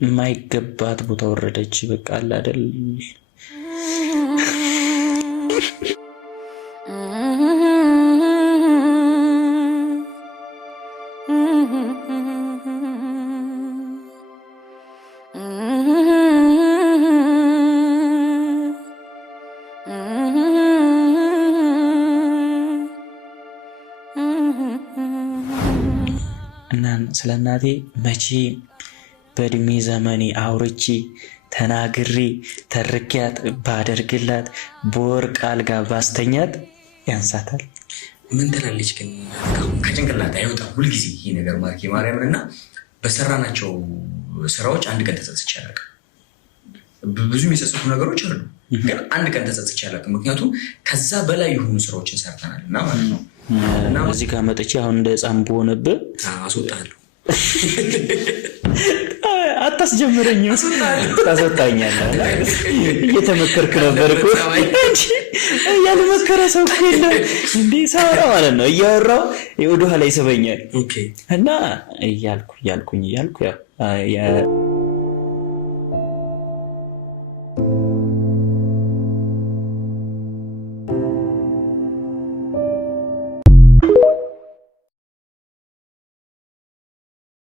የማይገባት ቦታ ወረደች። በቃ አለ አይደል እና ስለ እናቴ መቼ በእድሜ ዘመኔ አውርቼ ተናግሬ ተርኪያት ባደርግላት በወርቅ አልጋ ባስተኛት ያንሳታል። ምን ትላለች ግን ከጭንቅላት አይወጣም ሁልጊዜ ይሄ ነገር ማርኬ ማርያምን እና በሰራናቸው ስራዎች አንድ ቀን ተጸጽቼ አላውቅም። ብዙ የሚጸጽቱ ነገሮች አሉ፣ ግን አንድ ቀን ተጸጽቼ አላውቅም። ምክንያቱም ከዛ በላይ የሆኑ ስራዎችን ሰርተናል እና ማለት ነው። እና እዚህ ጋር መጥቼ አሁን እንደ ህፃን በሆነብህ አስወጣለሁ። አታስጀምረኝም፣ ታስወጣኛለህ። እየተመከርክ ነበር እኮ ያልመከረ ሰው እኮ የለም እንዴ። ሳወራ ማለት ነው እያወራሁ ወደኋላ ይስበኛል እና እያልኩ ያው